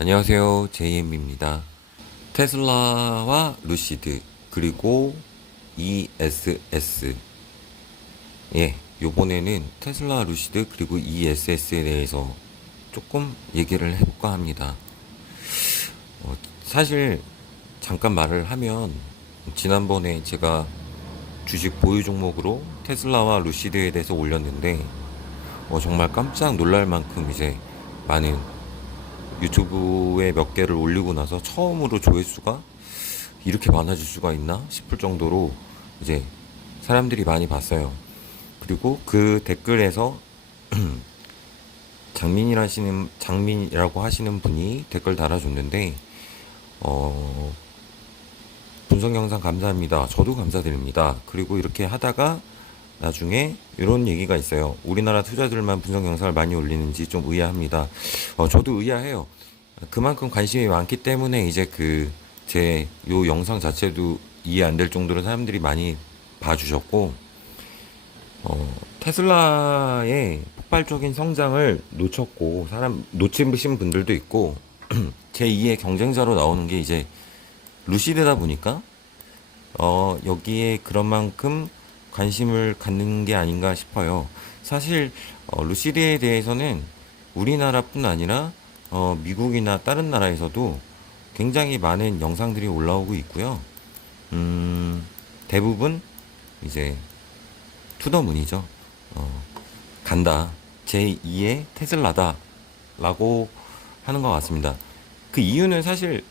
안녕하세요. JM입니다. 테슬라와 루시드, 그리고 ESS. 예, 요번에는 테슬라, 루시드, 그리고 ESS에 대해서 조금 얘기를 해볼까 합니다. 사실, 잠깐 말을 하면, 지난번에 제가 주식 보유 종목으로 테슬라와 루시드에 대해서 올렸는데, 정말 깜짝 놀랄 만큼 이제 많은 유튜브에 몇 개를 올리고 나서 처음으로 조회수가 이렇게 많아질 수가 있나 싶을 정도로 이제 사람들이 많이 봤어요. 그리고 그 댓글에서 장민이라고 하시는 분이 댓글 달아줬는데, 어, 분석 영상 감사합니다. 저도 감사드립니다. 그리고 이렇게 하다가 나중에 이런 얘기가 있어요. 우리나라 투자들만 분석 영상을 많이 올리는지 좀 의아합니다. 저도 의아해요. 그만큼 관심이 많기 때문에 이제 제 요 영상 자체도 이해 안 될 정도로 사람들이 많이 봐주셨고, 테슬라의 폭발적인 성장을 놓치신 분들도 있고, 제2의 경쟁자로 나오는 게 이제 루시드다 보니까, 여기에 그런 만큼 관심을 갖는 게 아닌가 싶어요. 사실, 루시드에 대해서는 우리나라뿐 아니라, 미국이나 다른 나라에서도 굉장히 많은 영상들이 올라오고 있고요. 대부분 이제 투더문이죠. 간다. 제2의 테슬라다. 라고 하는 것 같습니다. 그 이유는 사실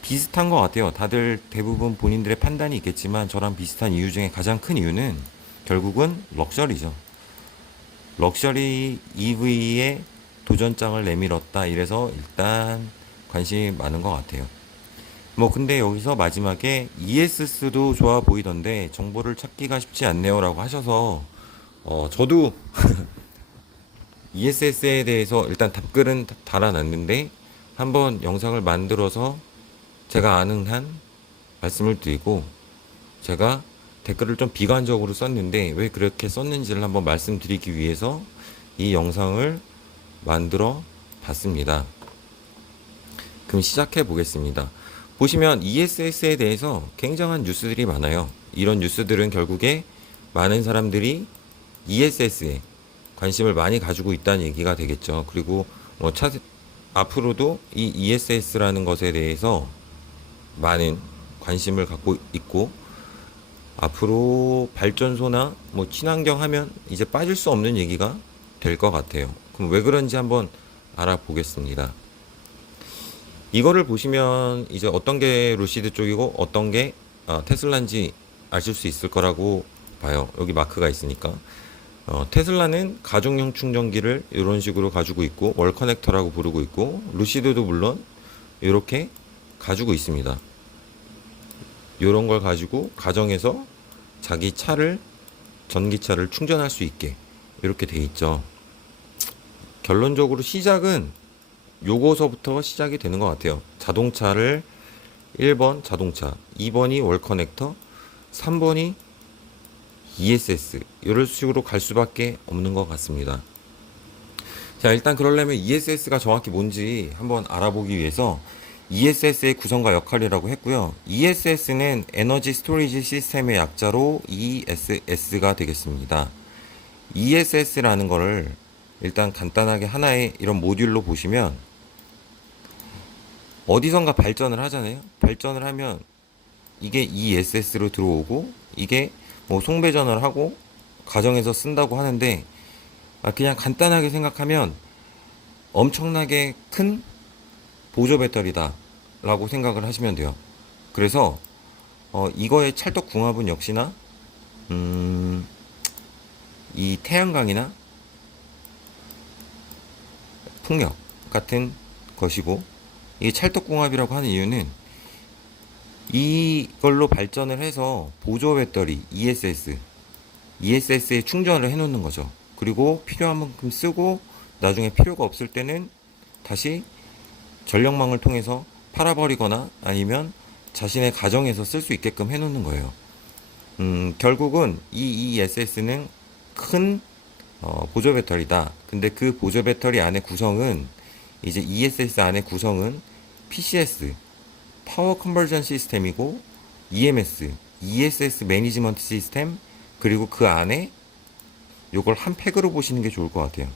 비슷한 것 같아요. 다들 대부분 본인들의 판단이 있겠지만 저랑 비슷한 이유 중에 가장 큰 이유는 결국은 럭셔리죠. 럭셔리 EV에 도전장을 내밀었다. 이래서 일단 관심이 많은 것 같아요. 근데 여기서 마지막에 ESS도 좋아 보이던데 정보를 찾기가 쉽지 않네요 라고 하셔서, 저도 ESS에 대해서 일단 답글은 달아놨는데 한번 영상을 만들어서 제가 아는 한 말씀을 드리고, 제가 댓글을 좀 비관적으로 썼는데 왜 그렇게 썼는지를 한번 말씀드리기 위해서 이 영상을 만들어 봤습니다. 그럼 시작해 보겠습니다. 보시면 ESS에 대해서 굉장한 뉴스들이 많아요. 이런 뉴스들은 결국에 많은 사람들이 ESS에 관심을 많이 가지고 있다는 얘기가 되겠죠. 그리고 앞으로도 이 ESS라는 것에 대해서 많은 관심을 갖고 있고, 앞으로 발전소나 친환경 하면 이제 빠질 수 없는 얘기가 될 것 같아요. 그럼 왜 그런지 한번 알아보겠습니다. 이거를 보시면 이제 어떤 게 루시드 쪽이고 어떤 게 테슬라인지 아실 수 있을 거라고 봐요. 여기 마크가 있으니까. 테슬라는 가정용 충전기를 이런 식으로 가지고 있고, 월 커넥터라고 부르고 있고, 루시드도 물론 이렇게 가지고 있습니다. 이런 걸 가지고 가정에서 자기 전기차를 충전할 수 있게 이렇게 돼 있죠. 결론적으로 시작은 요거서부터 시작이 되는 것 같아요. 자동차를 1번 자동차, 2번이 월 커넥터, 3번이 ESS, 이런 식으로 갈 수밖에 없는 것 같습니다. 자, 일단 그러려면 ESS가 정확히 뭔지 한번 알아보기 위해서 ESS의 구성과 역할이라고 했고요. ESS는 에너지 스토리지 시스템의 약자로 ESS가 되겠습니다. ESS라는 거를 일단 간단하게 하나의 이런 모듈로 보시면, 어디선가 발전을 하잖아요. 발전을 하면 이게 ESS로 들어오고, 이게 송배전을 하고 가정에서 쓴다고 하는데, 그냥 간단하게 생각하면 엄청나게 큰 보조 배터리다 라고 생각을 하시면 돼요. 그래서 이거의 찰떡궁합은 역시나 이 태양광이나 풍력 같은 것이고, 이게 찰떡궁합이라고 하는 이유는 이걸로 발전을 해서 보조 배터리 ESS에 충전을 해 놓는 거죠. 그리고 필요한 만큼 쓰고 나중에 필요가 없을 때는 다시 전력망을 통해서 팔아버리거나 아니면 자신의 가정에서 쓸 수 있게끔 해 놓는 거예요. 결국은 이 ESS는 큰 보조 배터리다. 근데 그 보조 배터리 안에 구성은 이제 ESS 안의 구성은 PCS, 파워 컨버전 시스템이고, EMS, ESS 매니지먼트 시스템, 그리고 그 안에 요걸 한 팩으로 보시는 게 좋을 것 같아요.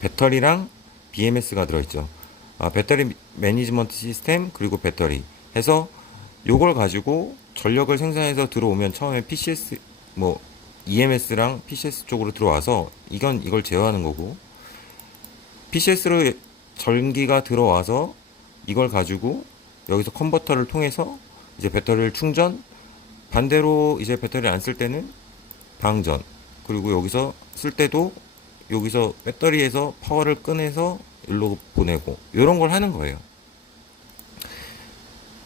배터리랑 BMS가 들어있죠. 배터리 매니지먼트 시스템, 그리고 배터리 해서 요걸 가지고 전력을 생산해서 들어오면 처음에 PCS, 뭐, EMS랑 PCS 쪽으로 들어와서 이걸 제어하는 거고, PCS로 전기가 들어와서 이걸 가지고 여기서 컨버터를 통해서 이제 배터리를 충전, 반대로 이제 배터리를 안 쓸 때는 방전, 그리고 여기서 쓸 때도 여기서 배터리에서 파워를 꺼내서 일로 보내고 이런 걸 하는 거예요.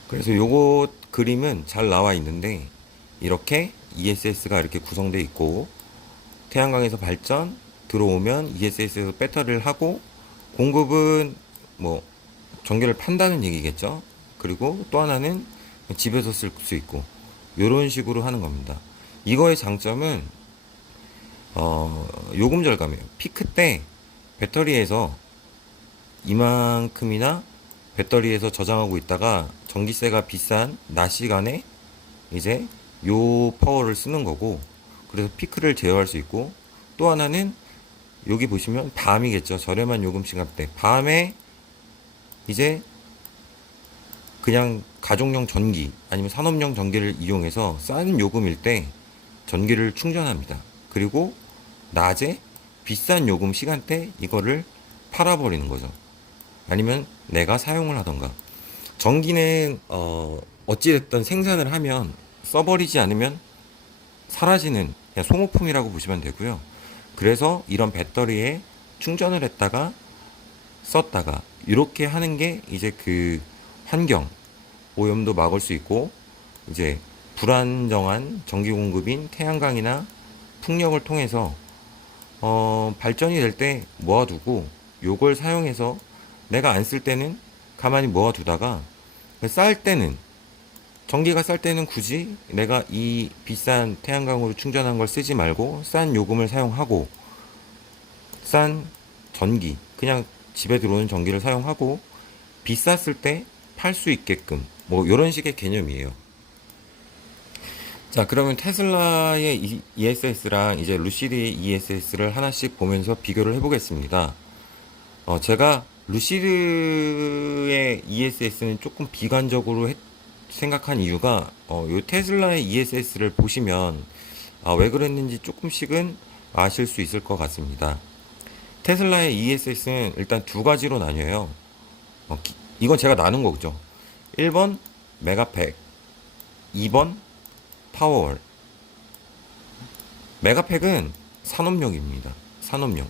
그래서 요거 그림은 잘 나와 있는데 이렇게 ESS가 이렇게 구성되어 있고 태양광에서 발전 들어오면 ESS에서 배터리를 하고 공급은 뭐 전기를 판다는 얘기겠죠. 그리고 또 하나는 집에서 쓸 수 있고 이런 식으로 하는 겁니다. 이거의 장점은 요금 절감이에요. 피크 때 배터리에서 이만큼이나 배터리에서 저장하고 있다가 전기세가 비싼 낮 시간에 이제 요 파워를 쓰는 거고, 그래서 피크를 제어할 수 있고, 또 하나는 여기 보시면 밤이겠죠. 저렴한 요금 시간대 밤에 이제 그냥 가족용 전기 아니면 산업용 전기를 이용해서 싼 요금일 때 전기를 충전합니다. 그리고 낮에 비싼 요금 시간대 이거를 팔아버리는 거죠. 아니면 내가 사용을 하던가. 전기는 어찌됐든 생산을 하면 써버리지 않으면 사라지는 그냥 소모품이라고 보시면 되고요. 그래서 이런 배터리에 충전을 했다가 썼다가 이렇게 하는 게 이제 그 환경 오염도 막을 수 있고, 이제 불안정한 전기 공급인 태양광이나 풍력을 통해서 발전이 될 때 모아두고 요걸 사용해서 내가 안 쓸 때는 가만히 모아두다가 쌀 때는 전기가 쌀 때는 굳이 내가 이 비싼 태양광으로 충전한 걸 쓰지 말고 싼 요금을 사용하고 싼 전기 그냥 집에 들어오는 전기를 사용하고 비쌌을 때 팔 수 있게끔 뭐 이런 식의 개념이에요. 자, 그러면 테슬라의 ESS랑 이제 루시드의 ESS를 하나씩 보면서 비교를 해보겠습니다. 제가 루시드의 ESS는 조금 비관적으로 생각한 이유가 요 테슬라의 ESS를 보시면 왜 그랬는지 조금씩은 아실 수 있을 것 같습니다. 테슬라의 ESS는 일단 두 가지로 나뉘어요. 이건 제가 나눈 거죠. 1번 메가팩, 2번 파워월. 메가팩은 산업용입니다. 산업용,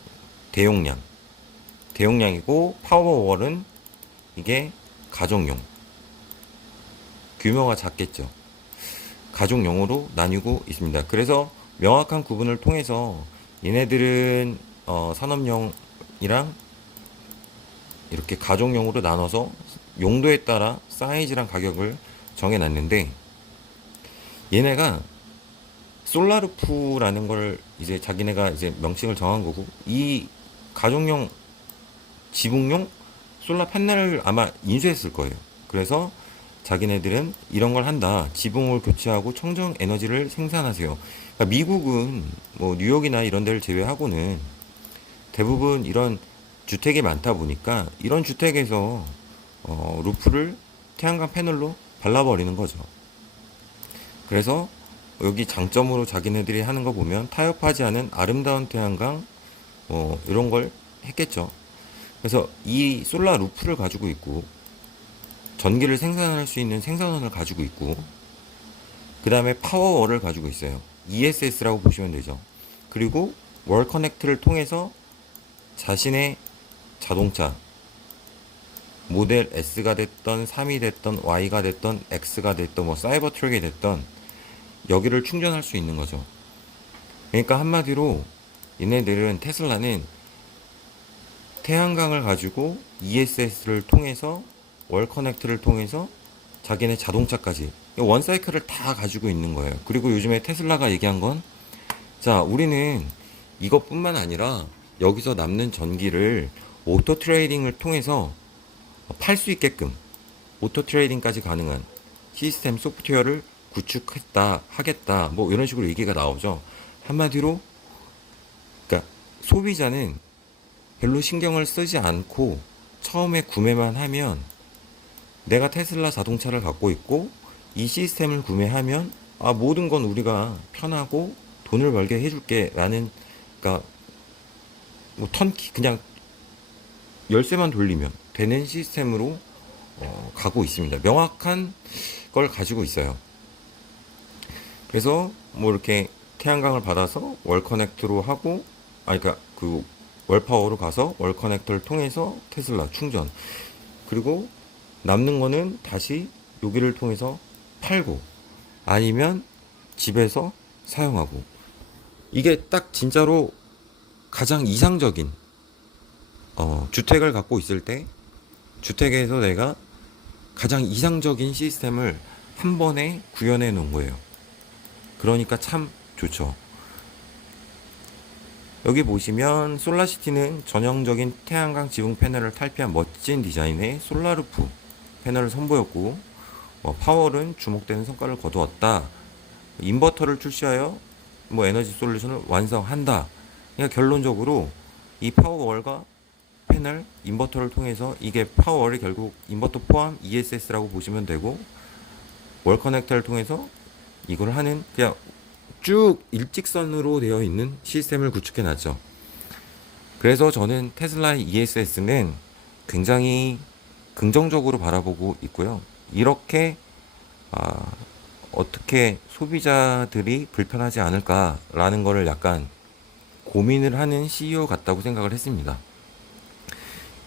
대용량이고 파워월은 이게 가정용, 규모가 작겠죠. 가정용으로 나뉘고 있습니다. 그래서 명확한 구분을 통해서 얘네들은 산업용이랑 이렇게 가정용으로 나눠서 용도에 따라 사이즈랑 가격을 정해놨는데, 얘네가 솔라루프라는 걸 이제 자기네가 이제 명칭을 정한 거고, 이 가정용 지붕용 솔라 판넬을 아마 인수했을 거예요. 그래서 자기네들은 이런 걸 한다. 지붕을 교체하고 청정 에너지를 생산하세요. 그러니까 미국은 뭐 뉴욕이나 이런 데를 제외하고는 대부분 이런 주택이 많다 보니까 이런 주택에서 루프를 태양광 패널로 발라버리는 거죠. 그래서 여기 장점으로 자기네들이 하는 거 보면 타협하지 않은 아름다운 태양광 이런 걸 했겠죠. 그래서 이 솔라 루프를 가지고 있고 전기를 생산할 수 있는 생산원을 가지고 있고 그 다음에 파워월을 가지고 있어요. ESS라고 보시면 되죠. 그리고 월 커넥트를 통해서 자신의 자동차 모델 S가 됐던 3이 됐던 Y가 됐던 X가 됐던 뭐 사이버 트럭이 됐던 여기를 충전할 수 있는 거죠. 그러니까 한마디로 얘네들은 테슬라는 태양광을 가지고 ESS를 통해서 월 커넥트를 통해서 자기네 자동차까지 원 사이클을 다 가지고 있는 거예요. 그리고 요즘에 테슬라가 얘기한 건 자, 우리는 이것뿐만 아니라 여기서 남는 전기를 오토 트레이딩을 통해서 팔 수 있게끔 오토 트레이딩까지 가능한 시스템 소프트웨어를 구축했다 하겠다 뭐 이런 식으로 얘기가 나오죠. 한마디로 그러니까 소비자는 별로 신경을 쓰지 않고 처음에 구매만 하면 내가 테슬라 자동차를 갖고 있고 이 시스템을 구매하면 모든 건 우리가 편하고 돈을 벌게 해줄게 라는, 그러니까 뭐 턴키 그냥 열쇠만 돌리면 되는 시스템으로 가고 있습니다. 명확한 걸 가지고 있어요. 그래서 뭐 이렇게 태양광을 받아서 월 커넥트로 하고, 그러니까 그 월파워로 가서 월 커넥터를 통해서 테슬라 충전, 그리고 남는 거는 다시 여기를 통해서 팔고 아니면 집에서 사용하고. 이게 딱 진짜로 가장 이상적인 주택을 갖고 있을 때 주택에서 내가 가장 이상적인 시스템을 한 번에 구현해 놓은 거예요. 그러니까 참 좋죠. 여기 보시면 솔라시티는 전형적인 태양광 지붕 패널을 탈피한 멋진 디자인의 솔라루프 패널을 선보였고, 파월은 주목되는 성과를 거두었다. 인버터를 출시하여 에너지 솔루션을 완성한다. 그러니까 결론적으로 이 파워월과 패널, 인버터를 통해서 이게 파워월이 결국 인버터 포함 ESS라고 보시면 되고, 월 커넥터를 통해서 이걸 하는, 그냥 쭉 일직선으로 되어 있는 시스템을 구축해 놨죠. 그래서 저는 테슬라의 ESS는 굉장히 긍정적으로 바라보고 있고요. 이렇게 어떻게 소비자들이 불편하지 않을까라는 거를 약간 고민을 하는 CEO 같다고 생각을 했습니다.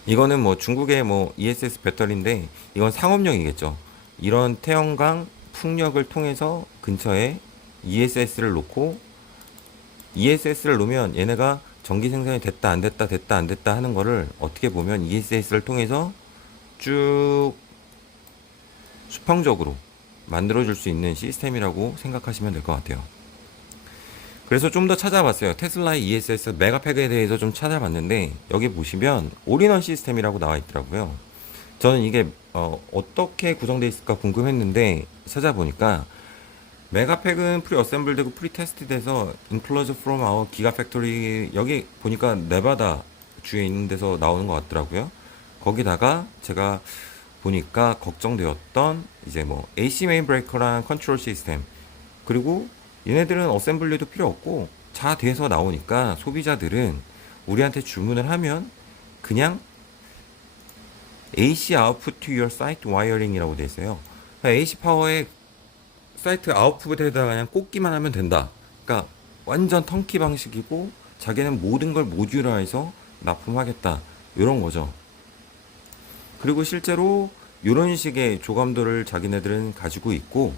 이거는 뭐 중국의 ESS 배터리인데 이건 상업용이겠죠. 이런 태양광 풍력을 통해서 근처에 ESS를 놓고, ESS를 놓으면 얘네가 전기 생산이 됐다 안 됐다 됐다 안 됐다 하는 거를 어떻게 보면 ESS를 통해서 쭉 수평적으로 만들어줄 수 있는 시스템이라고 생각하시면 될 것 같아요. 그래서 좀 더 찾아봤어요. 테슬라의 ESS 메가팩에 대해서 좀 찾아봤는데 여기 보시면 올인원 시스템이라고 나와 있더라고요. 저는 이게 어떻게 구성되어 있을까 궁금했는데 찾아보니까 메가팩은 프리 어셈블되고 프리 테스트돼서 included from our 기가팩토리, 여기 보니까 네바다 주에 있는 데서 나오는 것 같더라고요. 거기다가 제가 보니까 걱정되었던 이제 AC 메인 브레이커랑 컨트롤 시스템, 그리고 얘네들은 어셈블리도 필요 없고 다 돼서 나오니까 소비자들은 우리한테 주문을 하면 그냥 AC output to your site wiring이라고 돼 있어요. AC 파워에 사이트 아웃풋에다가 그냥 꽂기만 하면 된다. 그러니까 완전 턴키 방식이고 자기는 모든 걸 모듈화해서 납품하겠다. 이런 거죠. 그리고 실제로 이런 식의 조감도를 자기네들은 가지고 있고,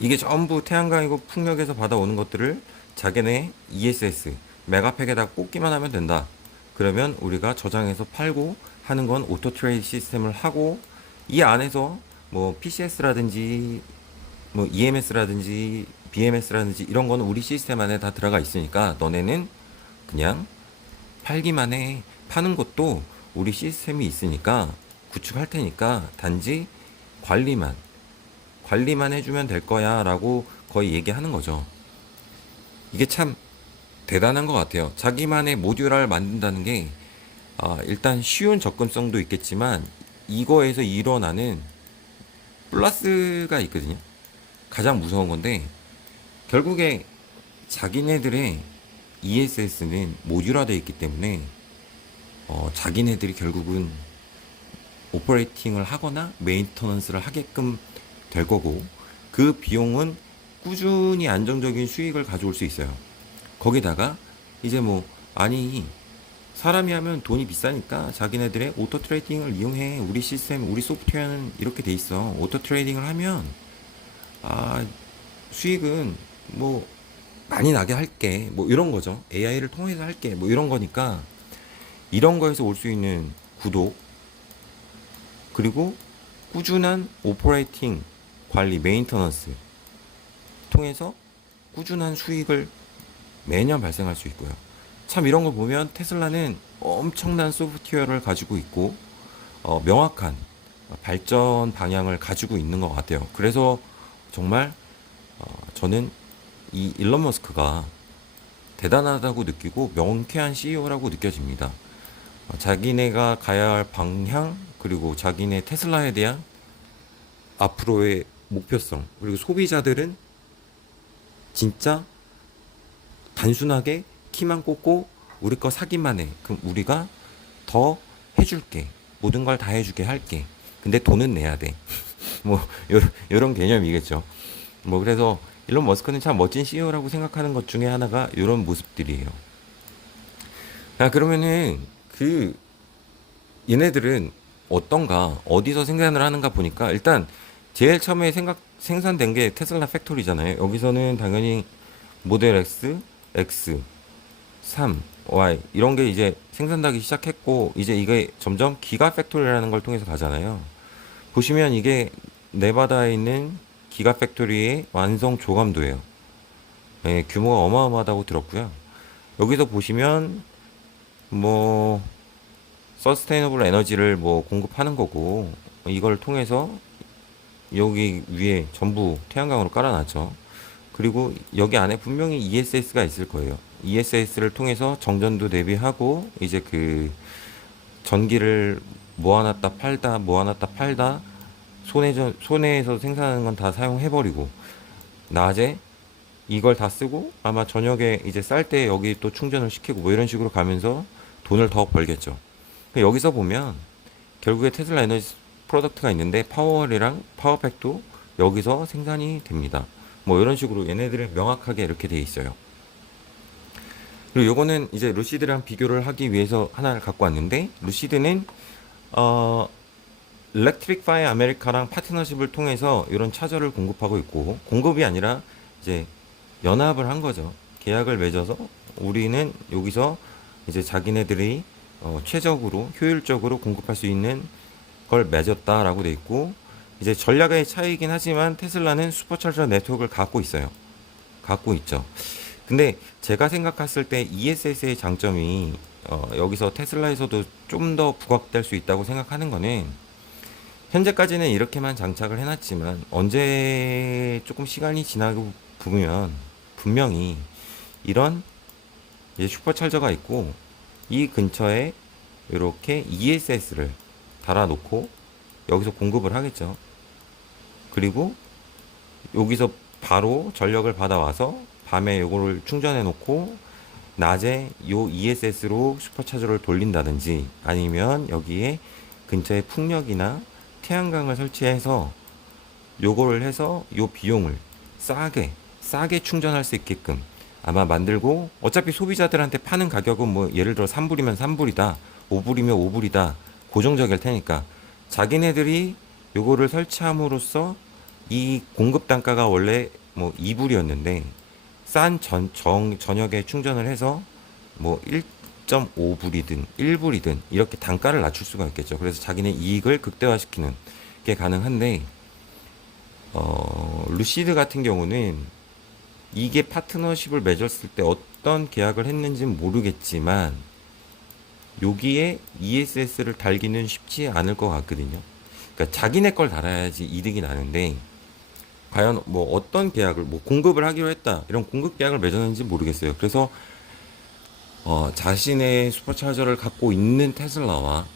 이게 전부 태양광이고 풍력에서 받아오는 것들을 자기네 ESS 메가팩에다 꽂기만 하면 된다. 그러면 우리가 저장해서 팔고 하는 건 오토 트레이드 시스템을 하고, 이 안에서 PCS라든지 EMS라든지 BMS라든지 이런 거는 우리 시스템 안에 다 들어가 있으니까 너네는 그냥 팔기만 해. 파는 것도 우리 시스템이 있으니까 구축할 테니까 단지 관리만 해주면 될 거야 라고 거의 얘기하는 거죠. 이게 참 대단한 것 같아요. 자기만의 모듈화를 만든다는 게 일단 쉬운 접근성도 있겠지만 이거에서 일어나는 플러스가 있거든요. 가장 무서운 건데 결국에 자기네들의 ESS는 모듈화되어 있기 때문에 자기네들이 결국은 오퍼레이팅을 하거나 메인터넌스를 하게끔 될 거고, 그 비용은 꾸준히 안정적인 수익을 가져올 수 있어요. 거기다가 이제 사람이 하면 돈이 비싸니까 자기네들의 오토 트레이딩을 이용해. 우리 시스템, 우리 소프트웨어는 이렇게 돼 있어. 오토 트레이딩을 하면 수익은 많이 나게 할게. 이런 거죠. AI를 통해서 할게. 이런 거니까 이런 거에서 올 수 있는 구독, 그리고 꾸준한 오퍼레이팅 관리, 메인터넌스 통해서 꾸준한 수익을 매년 발생할 수 있고요. 참 이런 거 보면 테슬라는 엄청난 소프트웨어를 가지고 있고 명확한 발전 방향을 가지고 있는 것 같아요. 그래서 정말 저는 이 일론 머스크가 대단하다고 느끼고 명쾌한 CEO라고 느껴집니다. 자기네가 가야 할 방향, 그리고 자기네 테슬라에 대한 앞으로의 목표성, 그리고 소비자들은 진짜 단순하게 키만 꽂고 우리 거 사기만 해. 그럼 우리가 더 해줄게. 모든 걸 다 해주게 할게. 근데 돈은 내야 돼. 뭐 요런 개념이겠죠. 뭐 그래서 일론 머스크는 참 멋진 CEO라고 생각하는 것 중에 하나가 이런 모습들이에요. 자, 그러면은 그 얘네들은 어떤가, 어디서 생산을 하는가 보니까 일단 제일 처음에 생산된 게 테슬라 팩토리잖아요. 여기서는 당연히 모델 X, X, 3, Y 이런 게 이제 생산되기 시작했고, 이제 이게 점점 기가 팩토리라는 걸 통해서 가잖아요. 보시면 이게 네바다에 있는 기가 팩토리의 완성 조감도예요. 예, 규모가 어마어마하다고 들었고요. 여기서 보시면 뭐 서스테이너블 에너지를 뭐 공급하는 거고, 이걸 통해서 여기 위에 전부 태양광으로 깔아놨죠. 그리고 여기 안에 분명히 ESS가 있을 거예요. ESS를 통해서 정전도 대비하고 이제 그 전기를 모아놨다 팔다 모아놨다 팔다 손해에서 생산하는 건 다 사용해버리고, 낮에 이걸 다 쓰고 아마 저녁에 이제 쌀 때 여기 또 충전을 시키고 뭐 이런 식으로 가면서 돈을 더 벌겠죠. 여기서 보면 결국에 테슬라 에너지 프로덕트가 있는데 파워월이랑 파워팩도 여기서 생산이 됩니다. 뭐 이런 식으로 얘네들은 명확하게 이렇게 돼 있어요. 그리고 요거는 이제 루시드랑 비교를 하기 위해서 하나를 갖고 왔는데, 루시드는 어 일렉트릭파이 아메리카랑 파트너십을 통해서 이런 차저를 공급하고 있고, 공급이 아니라 이제 연합을 한 거죠. 계약을 맺어서 우리는 여기서 이제 자기네들이 최적으로 효율적으로 공급할 수 있는 걸 맺었다라고 돼 있고, 이제 전략의 차이긴 하지만 테슬라는 슈퍼차저 네트워크를 갖고 있어요. 갖고 있죠. 근데 제가 생각했을 때 ESS의 장점이 여기서 테슬라에서도 좀 더 부각될 수 있다고 생각하는 거는, 현재까지는 이렇게만 장착을 해놨지만 언제 조금 시간이 지나고 보면 분명히 이런 이제 슈퍼찰저가 있고, 이 근처에 이렇게 ESS를 달아놓고 여기서 공급을 하겠죠. 그리고 여기서 바로 전력을 받아와서 밤에 요거를 충전해 놓고 낮에 요 ESS로 슈퍼차저를 돌린다든지, 아니면 여기에 근처에 풍력이나 태양광을 설치해서 요거를 해서 요 비용을 싸게 충전할 수 있게끔 아마 만들고, 어차피 소비자들한테 파는 가격은 뭐 예를 들어 3불이면 3불이다, 5불이면 5불이다, 고정적일 테니까 자기네들이 요거를 설치함으로써 이 공급 단가가 원래 뭐 2불이었는데 저녁에 충전을 해서 뭐 1.5불이든 1불이든 이렇게 단가를 낮출 수가 있겠죠. 그래서 자기네 이익을 극대화시키는 게 가능한데, 루시드 같은 경우는 이게 파트너십을 맺었을 때 어떤 계약을 했는지는 모르겠지만 여기에 ESS를 달기는 쉽지 않을 것 같거든요. 그러니까 자기네 걸 달아야지 이득이 나는데, 과연 뭐 어떤 계약을 뭐 공급을 하기로 했다 이런 공급 계약을 맺었는지 모르겠어요. 그래서 자신의 슈퍼차저를 갖고 있는 테슬라와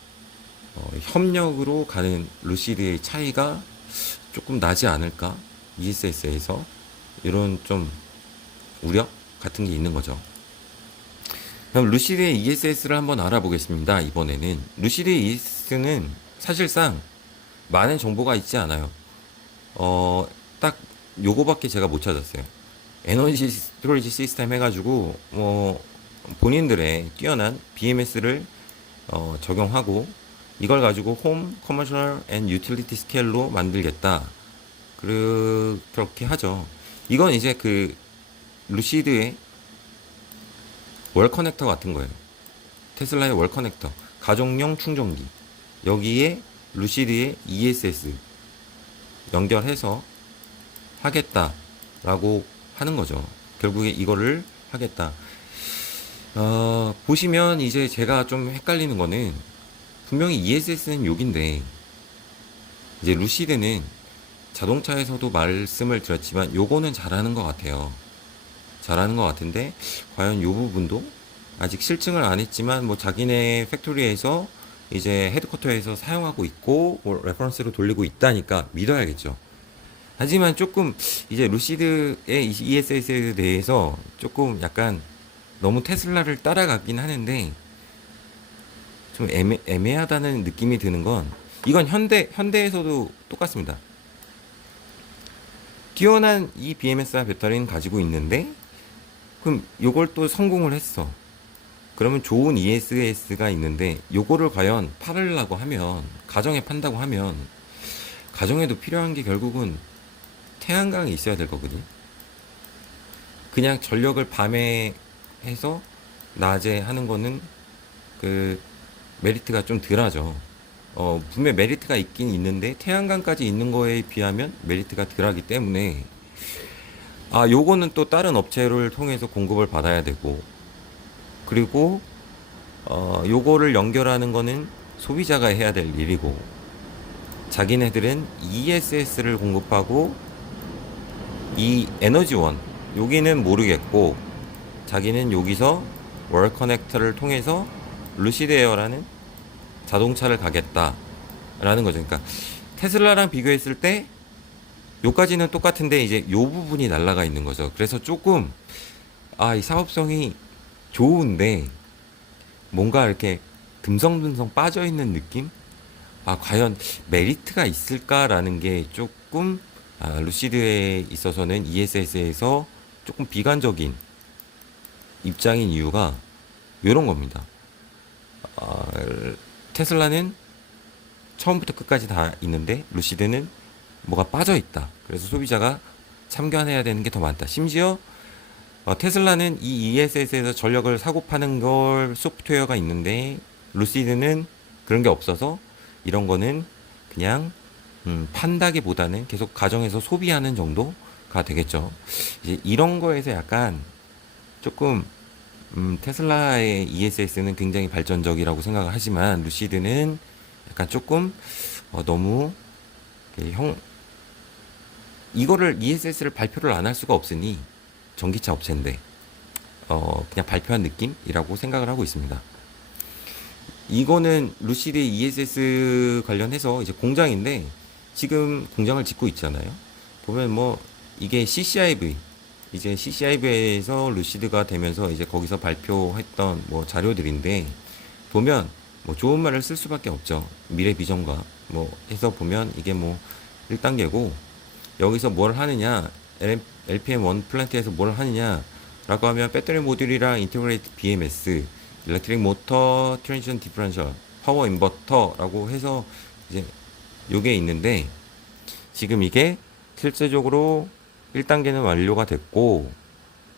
협력으로 가는 루시드의 차이가 조금 나지 않을까, ESS에서 이런 좀 우려 같은 게 있는 거죠. 그럼 루시드의 ESS를 한번 알아보겠습니다. 이번에는 루시드의 ESS는 사실상 많은 정보가 있지 않아요. 딱 요거밖에 제가 못 찾았어요. 에너지 스토리지 시스템 해가지고 뭐 본인들의 뛰어난 BMS를 적용하고 이걸 가지고 홈, 커머셜 앤 유틸리티 스케일로 만들겠다. 그렇게 하죠. 이건 이제 그 루시드의 월 커넥터 같은 거예요. 테슬라의 월 커넥터, 가정용 충전기. 여기에 루시드의 ESS 연결해서 하겠다라고 하는 거죠. 결국에 이거를 하겠다. 보시면 이제 제가 좀 헷갈리는 거는 분명히 ESS는 욕인데 이제 루시드는 자동차에서도 말씀을 드렸지만 요거는 잘하는 것 같아요. 잘하는 것 같은데 과연 요 부분도 아직 실증을 안 했지만 뭐 자기네 팩토리에서 이제 헤드쿼터에서 사용하고 있고 뭐 레퍼런스로 돌리고 있다니까 믿어야겠죠. 하지만 조금 이제 루시드의 ESS에 대해서 조금 약간 너무 테슬라를 따라가긴 하는데 좀 애매하다는 느낌이 드는 건 이건 현대에서도 똑같습니다. 뛰어난 이 BMS와 배터리는 가지고 있는데 그럼 요걸 또 성공을 했어. 그러면 좋은 ESS가 있는데 요거를 과연 팔으려고 하면 가정에 판다고 하면 가정에도 필요한 게 결국은 태양광이 있어야 될 거거든요. 그냥 전력을 밤에 해서 낮에 하는 거는 그 메리트가 좀 덜하죠. 분명 메리트가 있긴 있는데 태양광까지 있는 거에 비하면 메리트가 덜하기 때문에 요거는 또 다른 업체를 통해서 공급을 받아야 되고 그리고 요거를 연결하는 거는 소비자가 해야 될 일이고 자기네들은 ESS를 공급하고 이 에너지원 여기는 모르겠고 자기는 여기서 월 커넥터를 통해서 루시드 에어라는 자동차를 가겠다라는 거죠. 그러니까 테슬라랑 비교했을 때 요까지는 똑같은데 이제 요 부분이 날라가 있는 거죠. 그래서 조금 이 사업성이 좋은데 뭔가 이렇게 듬성듬성 빠져 있는 느낌? 과연 메리트가 있을까라는 게 조금 루시드에 있어서는 ESS에서 조금 비관적인 입장인 이유가 이런 겁니다. 아, 테슬라는 처음부터 끝까지 다 있는데 루시드는 뭐가 빠져 있다. 그래서 소비자가 참견해야 되는 게 더 많다. 심지어 테슬라는 이 ESS에서 전력을 사고 파는 걸 소프트웨어가 있는데 루시드는 그런 게 없어서 이런 거는 그냥 판다기보다는 계속 가정에서 소비하는 정도가 되겠죠. 이제 이런 거에서 약간 조금 테슬라의 ESS는 굉장히 발전적이라고 생각을 하지만 루시드는 약간 조금 너무 형 이거를 ESS를 발표를 안 할 수가 없으니 전기차 업체인데 그냥 발표한 느낌이라고 생각을 하고 있습니다. 이거는 루시드 ESS 관련해서 이제 공장인데 지금 공장을 짓고 있잖아요. 보면 뭐 이게 CCIV 이제 CCIV에서 루시드가 되면서 이제 거기서 발표했던 뭐 자료들인데 보면 뭐 좋은 말을 쓸 수밖에 없죠. 미래 비전과 뭐 해서 보면 이게 뭐 1단계고 여기서 뭘 하느냐 LPM1 플랜트에서 뭘 하느냐라고 하면 배터리 모듈이랑 인테그레이트 BMS 일렉트릭 모터 트랜지션 디퍼런셜 파워 인버터라고 해서 이제 요게 있는데 지금 이게 실제적으로 1단계는 완료가 됐고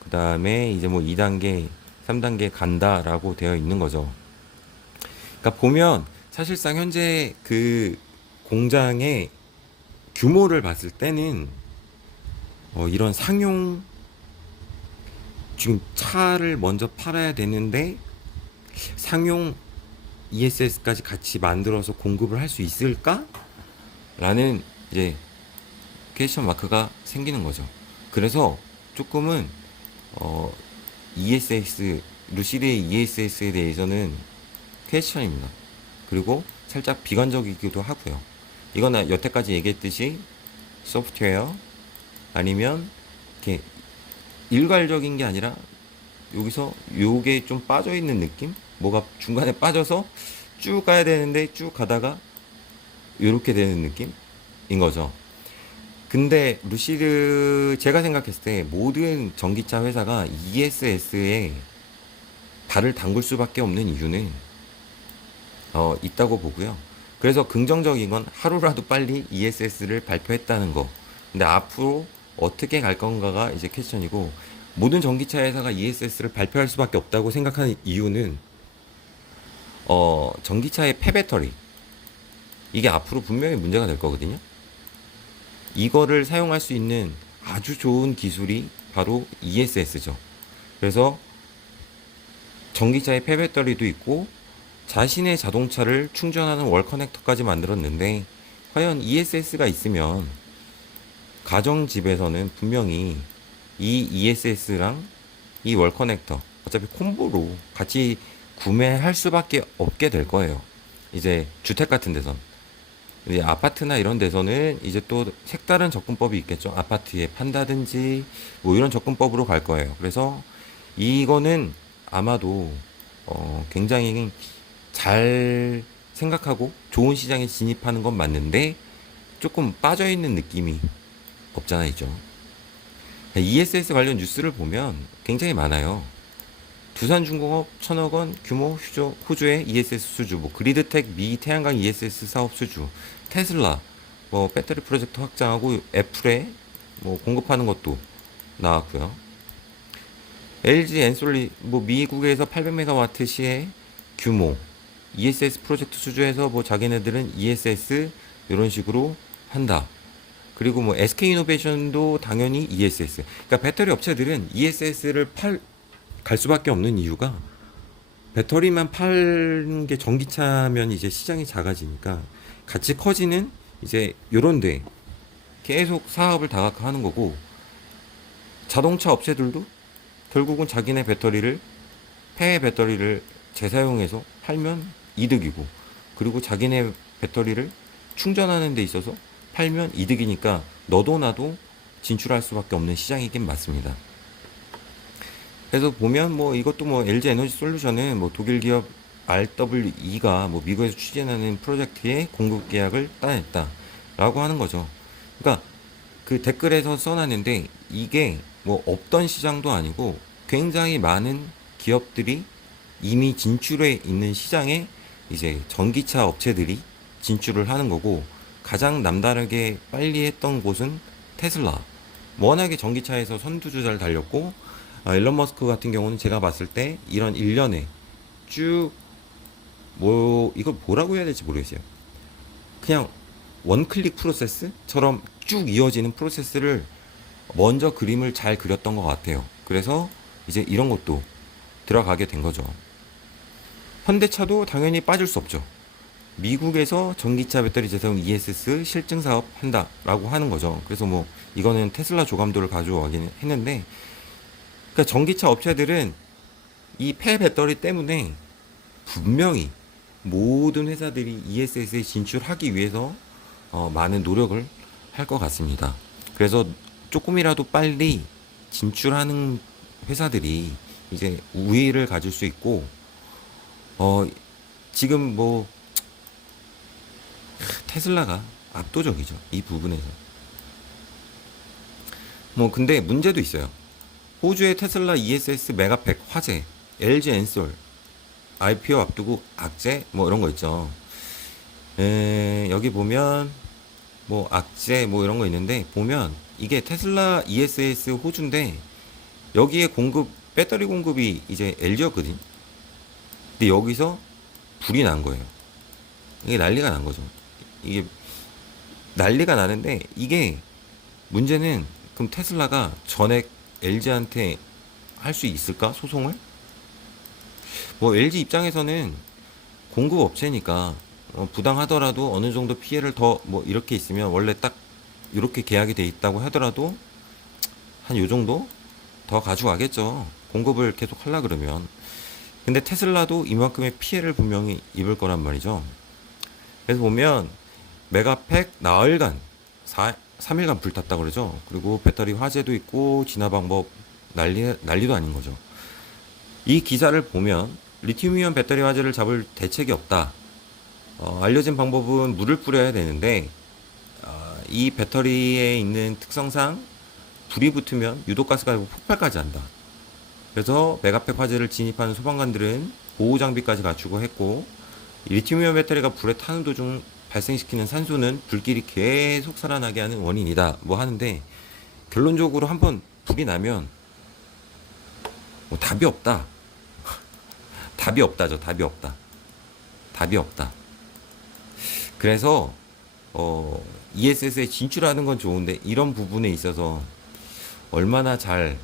그 다음에 이제 뭐 2단계 3단계 간다라고 되어 있는 거죠. 그러니까 보면 사실상 현재 그 공장의 규모를 봤을 때는 이런 상용 지금 차를 먼저 팔아야 되는데 상용 ESS까지 같이 만들어서 공급을 할 수 있을까? 라는 이제 퀘스천 마크가 생기는 거죠. 그래서 조금은 ESS 루시드의 ESS에 대해서는 퀘스천입니다. 그리고 살짝 비관적이기도 하고요. 이건 여태까지 얘기했듯이 소프트웨어 아니면 이렇게 일괄적인 게 아니라 여기서 요게 좀 빠져 있는 느낌? 뭐가 중간에 빠져서 쭉 가야 되는데 쭉 가다가 이렇게 되는 느낌인 거죠. 근데 루시드 제가 생각했을 때 모든 전기차 회사가 ESS에 발을 담글 수밖에 없는 이유는 있다고 보고요. 그래서 긍정적인 건 하루라도 빨리 ESS를 발표했다는 거. 근데 앞으로 어떻게 갈 건가가 이제 퀘스천이고 모든 전기차 회사가 ESS를 발표할 수밖에 없다고 생각하는 이유는 전기차의 폐배터리 이게 앞으로 분명히 문제가 될 거거든요. 이거를 사용할 수 있는 아주 좋은 기술이 바로 ESS죠. 그래서 전기차의 폐배터리도 있고 자신의 자동차를 충전하는 월 커넥터까지 만들었는데 과연 ESS가 있으면 가정집에서는 분명히 이 ESS랑 이 월 커넥터 어차피 콤보로 같이 구매할 수밖에 없게 될 거예요. 이제 주택 같은 데선. 이제 아파트나 이런 데서는 이제 또 색다른 접근법이 있겠죠. 아파트에 판다든지 뭐 이런 접근법으로 갈 거예요. 그래서 이거는 아마도 굉장히 잘 생각하고 좋은 시장에 진입하는 건 맞는데 조금 빠져있는 느낌이 없잖아 있죠. ESS 관련 뉴스를 보면 굉장히 많아요. 두산중공업 1,000억 원 규모 호주의 ESS 수주, 뭐 그리드텍 미 태양광 ESS 사업 수주, 테슬라 뭐 배터리 프로젝트 확장하고 애플에 뭐 공급하는 것도 나왔고요. LG 엔솔리 뭐 미국에서 800메가와트 시의 규모 ESS 프로젝트 수주해서 뭐 자기네들은 ESS 이런 식으로 한다. 그리고 뭐 SK이노베이션도 당연히 ESS. 그러니까 배터리 업체들은 ESS를 갈 수밖에 없는 이유가 배터리만 파는 게 전기차면 이제 시장이 작아지니까 같이 커지는 이제 요런데 계속 사업을 다각화하는 거고 자동차 업체들도 결국은 자기네 배터리를 폐 배터리를 재사용해서 팔면 이득이고 그리고 자기네 배터리를 충전하는 데 있어서 팔면 이득이니까 너도 나도 진출할 수밖에 없는 시장이긴 맞습니다. 그래서 보면 뭐 이것도 뭐 LG 에너지 솔루션은 뭐 독일 기업 RWE가 뭐 미국에서 추진하는 프로젝트의 공급 계약을 따냈다라고 하는 거죠. 그러니까 그 댓글에서 써놨는데 이게 뭐 없던 시장도 아니고 굉장히 많은 기업들이 이미 진출해 있는 시장에 이제 전기차 업체들이 진출을 하는 거고 가장 남다르게 빨리 했던 곳은 테슬라. 워낙에 전기차에서 선두주자를 달렸고 일론 머스크 같은 경우는 제가 봤을 때 이런 일련에 쭉 뭐 이걸 뭐라고 해야 될지 모르겠어요. 그냥 원클릭 프로세스처럼 쭉 이어지는 프로세스를 먼저 그림을 잘 그렸던 것 같아요. 그래서 이제 이런 것도 들어가게 된 거죠. 현대차도 당연히 빠질 수 없죠. 미국에서 전기차 배터리 재사용 ESS 실증 사업 한다라고 하는 거죠. 그래서 뭐 이거는 테슬라 조감도를 가져오긴 했는데, 그러니까 전기차 업체들은 이 폐 배터리 때문에 분명히 모든 회사들이 ESS에 진출하기 위해서 많은 노력을 할 것 같습니다. 그래서 조금이라도 빨리 진출하는 회사들이 이제 우위를 가질 수 있고, 어, 지금 뭐 테슬라가 압도적이죠. 이 부분에서. 뭐 근데 문제도 있어요. 호주의 테슬라 ESS 메가팩 화재, LG 엔솔 IPO 앞두고 악재 뭐 이런 거 있죠. 여기 보면 뭐 악재 뭐 이런 거 있는데 보면 이게 테슬라 ESS 호주인데 여기에 공급 배터리 공급이 이제 LG였거든. 근데 여기서 불이 난 거예요. 이게 난리가 난 거죠. 이게 난리가 나는데 이게 문제는 그럼 테슬라가 전액 LG한테 할 수 있을까? 소송을? 뭐 LG 입장에서는 공급 업체니까 부당하더라도 어느 정도 피해를 더 뭐 이렇게 있으면 원래 딱 이렇게 계약이 돼 있다고 하더라도 한 요 정도 더 가져가겠죠. 공급을 계속 하려 그러면. 근데 테슬라도 이만큼의 피해를 분명히 입을 거란 말이죠. 그래서 보면 메가팩 나흘간 3일간 불탔다 그러죠. 그리고 배터리 화재도 있고 진화 방법 난리도 아닌 거죠. 이 기사를 보면 리튬이온 배터리 화재를 잡을 대책이 없다. 알려진 방법은 물을 뿌려야 되는데 이 배터리에 있는 특성상 불이 붙으면 유독가스가 폭발까지 한다. 그래서 메가팩 화재를 진입하는 소방관들은 보호 장비까지 갖추고 했고 리튬이온 배터리가 불에 타는 도중 발생시키는 산소는 불길이 계속 살아나게 하는 원인이다. 뭐 하는데 결론적으로 한번 불이 나면 뭐 답이 없다. 답이 없다죠. 답이 없다. 답이 없다. 그래서 ESS에 진출하는 건 좋은데 이런 부분에 있어서 얼마나 잘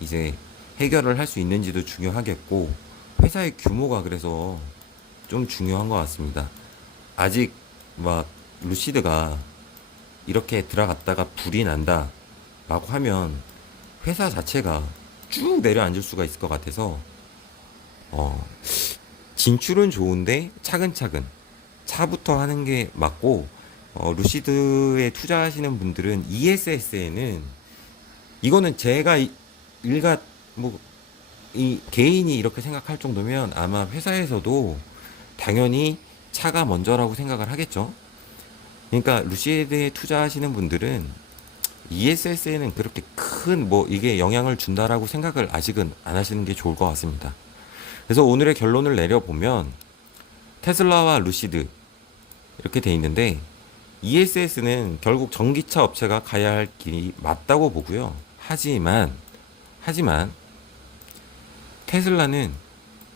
이제 해결을 할 수 있는지도 중요하겠고 회사의 규모가 그래서 좀 중요한 것 같습니다. 아직 막 루시드가 이렇게 들어갔다가 불이 난다 라고 하면 회사 자체가 쭉 내려앉을 수가 있을 것 같아서 어, 진출은 좋은데 차근차근 차부터 하는 게 맞고, 루시드에 투자하시는 분들은 ESS에는 이거는 제가 일가 뭐 이 개인이 이렇게 생각할 정도면 아마 회사에서도 당연히 차가 먼저라고 생각을 하겠죠. 그러니까 루시드에 투자하시는 분들은 ESS에는 그렇게 큰 뭐 이게 영향을 준다라고 생각을 아직은 안 하시는 게 좋을 것 같습니다. 그래서 오늘의 결론을 내려보면 테슬라와 루시드 이렇게 돼 있는데, ESS는 결국 전기차 업체가 가야 할 길이 맞다고 보고요. 하지만 테슬라는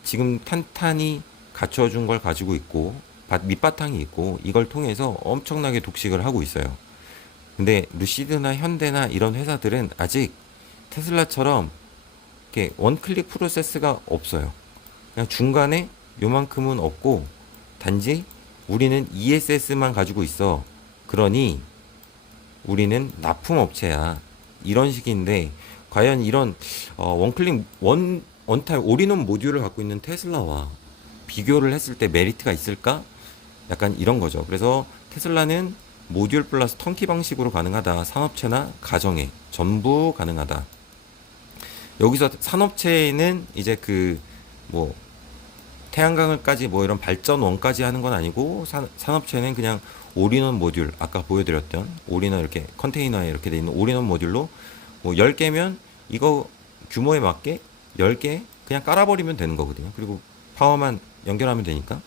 지금 탄탄히 갖춰준 걸 가지고 있고 밑바탕이 있고 이걸 통해서 엄청나게 독식을 하고 있어요. 근데 루시드나 현대나 이런 회사들은 아직 테슬라처럼 이렇게 원클릭 프로세스가 없어요. 그냥 중간에 요만큼은 없고 단지 우리는 ESS만 가지고 있어. 그러니 우리는 납품업체야. 이런 식인데 과연 이런 원클릭 원타임 올인원 모듈을 갖고 있는 테슬라와 비교를 했을 때 메리트가 있을까? 약간 이런 거죠. 그래서 테슬라는 모듈 플러스 턴키 방식으로 가능하다. 산업체나 가정에 전부 가능하다. 여기서 산업체는 이제 그 뭐 태양광을까지 뭐 이런 발전원까지 하는 건 아니고, 산업체는 그냥 올인원 모듈, 아까 보여드렸던 올인원 이렇게 컨테이너에 이렇게 돼 있는 올인원 모듈로 뭐 10개면 이거 규모에 맞게 10개 그냥 깔아버리면 되는 거거든요. 그리고 파워만 연결하면 되니까.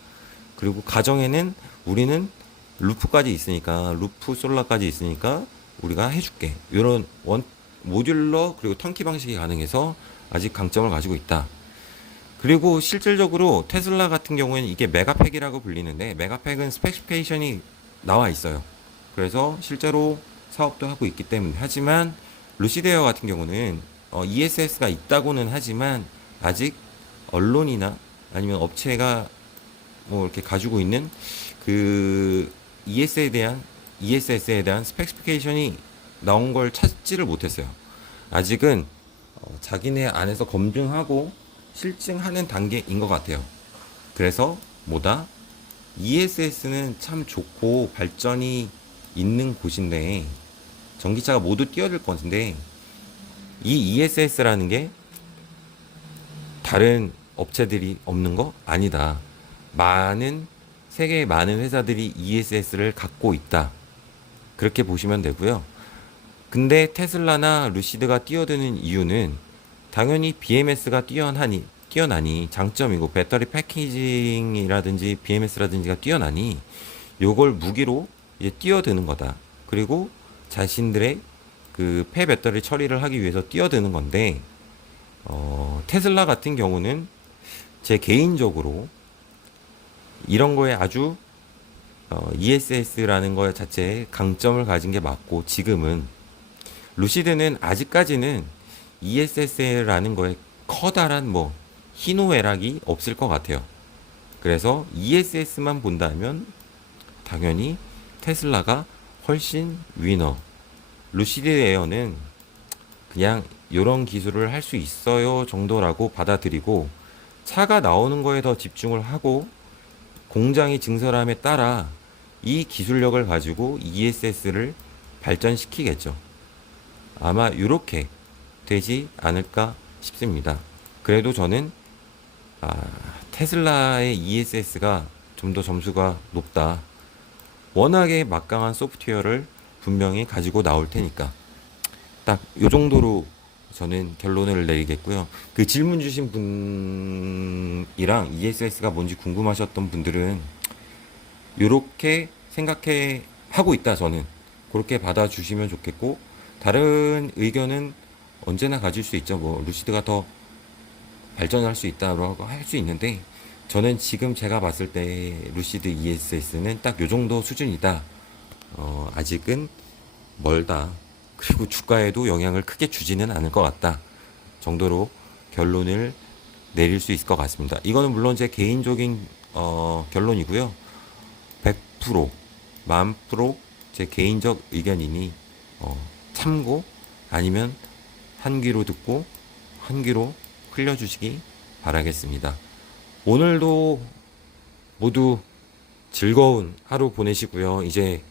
그리고 가정에는 우리는 루프까지 있으니까, 루프 솔라까지 있으니까 우리가 해줄게. 이런 원 모듈러 그리고 턴키 방식이 가능해서 아직 강점을 가지고 있다. 그리고 실질적으로 테슬라 같은 경우에는 이게 메가팩이라고 불리는데, 메가팩은 스페시피케이션이 나와 있어요. 그래서 실제로 사업도 하고 있기 때문에. 하지만 루시드웨어 같은 경우는 ESS가 있다고는 하지만 아직 언론이나 아니면 업체가 뭐 이렇게 가지고 있는 그 ESS에 대한 스페시피케이션이 나온 걸 찾지를 못했어요. 아직은 자기네 안에서 검증하고 실증하는 단계인 것 같아요. 그래서 뭐다? ESS는 참 좋고 발전이 있는 곳인데, 전기차가 모두 뛰어들 건데, 이 ESS라는 게 다른 업체들이 없는 거 아니다. 세계의 많은 회사들이 ESS를 갖고 있다. 그렇게 보시면 되고요. 근데 테슬라나 루시드가 뛰어드는 이유는 당연히 BMS가 뛰어나니 장점이고, 배터리 패키징이라든지 BMS라든지가 뛰어나니 요걸 무기로 이제 뛰어드는 거다. 그리고 자신들의 그 폐배터리 처리를 하기 위해서 뛰어드는 건데, 테슬라 같은 경우는 제 개인적으로 이런 거에 아주 ESS라는 거 자체에 강점을 가진 게 맞고, 지금은 루시드는 아직까지는 ESS라는 거에 커다란 뭐 희노애락이 없을 것 같아요. 그래서 ESS만 본다면 당연히 테슬라가 훨씬 위너. 루시드 에어는 그냥 이런 기술을 할 수 있어요 정도라고 받아들이고, 차가 나오는 거에 더 집중을 하고 공장이 증설함에 따라 이 기술력을 가지고 ESS를 발전시키겠죠. 아마 이렇게 되지 않을까 싶습니다. 그래도 저는 테슬라의 ESS가 좀 더 점수가 높다. 워낙에 막강한 소프트웨어를 분명히 가지고 나올 테니까. 딱 요 정도로 저는 결론을 내리겠고요. 그 질문 주신 분이랑 ESS가 뭔지 궁금하셨던 분들은 요렇게 생각해 하고 있다. 저는 그렇게 받아주시면 좋겠고, 다른 의견은 언제나 가질 수 있죠. 뭐 루시드가 더 발전할 수 있다고 할 수 있는데, 저는 지금 제가 봤을 때 루시드 ESS는 딱 요 정도 수준이다. 아직은 멀다. 그리고 주가에도 영향을 크게 주지는 않을 것 같다 정도로 결론을 내릴 수 있을 것 같습니다. 이거는 물론 제 개인적인 결론이고요. 100%, 10,000% 제 개인적 의견이니 참고 아니면 한 귀로 듣고 한 귀로 흘려주시기 바라겠습니다. 오늘도 모두 즐거운 하루 보내시고요. 이제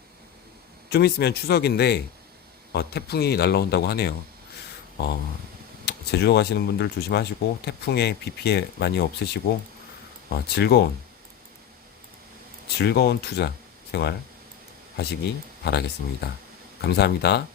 좀 있으면 추석인데 태풍이 날라온다고 하네요. 어, 제주도 가시는 분들 조심하시고 태풍에 비 피해 많이 없으시고 즐거운 투자 생활 하시기 바라겠습니다. 감사합니다.